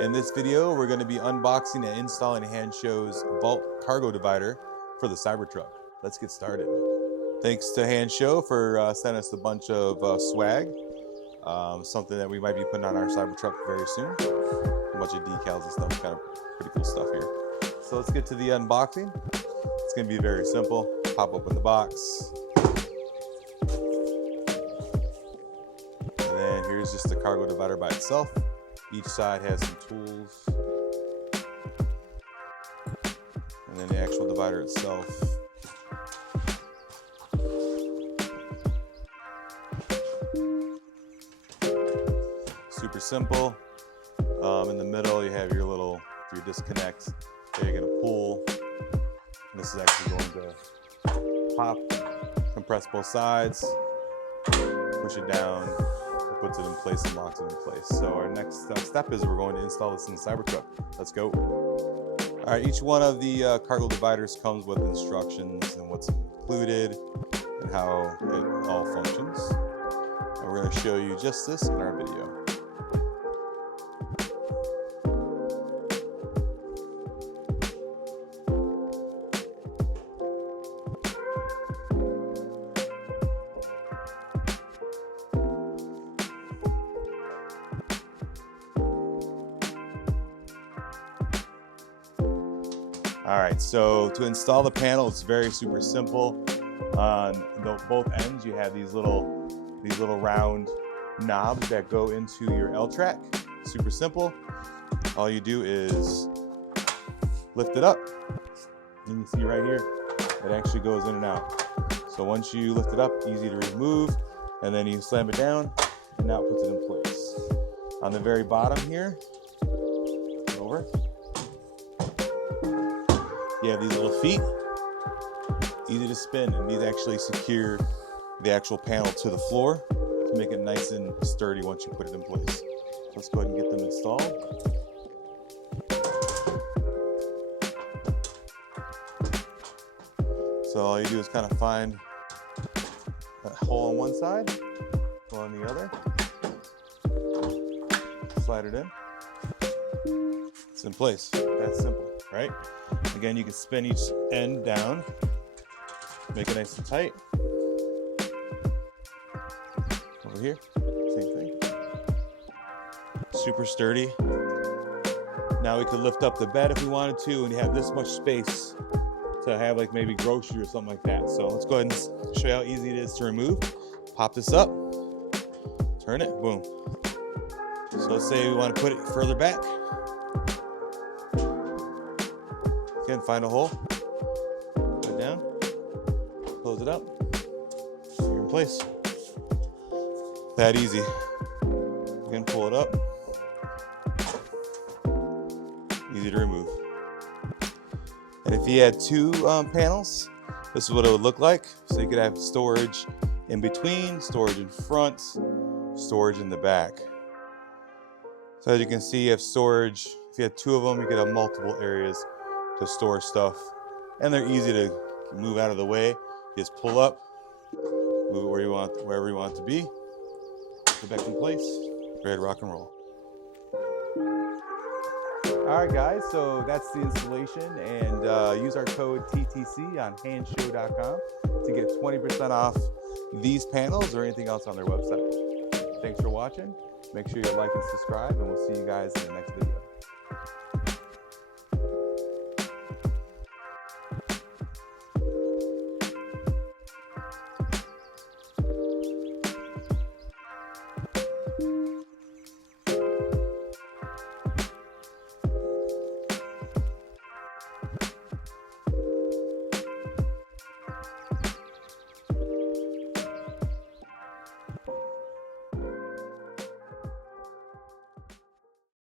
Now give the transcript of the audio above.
In this video, we're going to be unboxing and installing Handshow's vault cargo divider for the Cybertruck. Let's get started. Thanks to Hansshow for sending us a bunch of swag, something that we might be putting on our Cybertruck very soon. A bunch of decals and stuff, kind of pretty cool stuff here. So let's get to the unboxing. It's going to be very simple. Pop open the box. And then here's just the cargo divider by itself. Each side has some tools. And then the actual divider itself. Super simple. In the middle, you have your little, your disconnects that you're gonna pull. And this is actually going to pop, compress both sides, push it down, puts it in place and locks it in place. So our next step is we're going to install this in the Cybertruck. Let's go. All right, each one of the cargo dividers comes with instructions and what's included and how it all functions. And we're going to show you just this in our video. All right, so to install the panel, it's very super simple. On both ends, you have these little round knobs that go into your L-track. Super simple. All you do is lift it up. You can see right here, it actually goes in and out. So once you lift it up, easy to remove, and then you slam it down, and now it puts it in place. On the very bottom here, over. You have these little feet, easy to spin, and these actually secure the actual panel to the floor to make it nice and sturdy once you put it in place. Let's go ahead and get them installed. So all you do is kind of find a hole on one side, hole on the other, slide it in. It's in place. That's simple, right? Again, you can spin each end down, make it nice and tight. Over here, same thing. Super sturdy. Now we could lift up the bed if we wanted to, and you have this much space to have like maybe grocery or something like that. So let's go ahead and show you how easy it is to remove. Pop this up, turn it, boom. So let's say we want to put it further back. Again, find a hole, put it down, close it up, you're in place. That easy. Again, pull it up. Easy to remove. And if you had two panels, this is what it would look like. So you could have storage in between, storage in front, storage in the back. So as you can see, you have storage. If you had two of them, you could have multiple areas to store stuff, and they're easy to move out of the way. You just pull up, move it wherever you want it to be, put it back in place, ready to rock and roll. All right, guys, so that's the installation, and use our code TTC on hansshow.com to get 20% off these panels or anything else on their website. Thanks for watching. Make sure you like and subscribe, and we'll see you guys in the next video.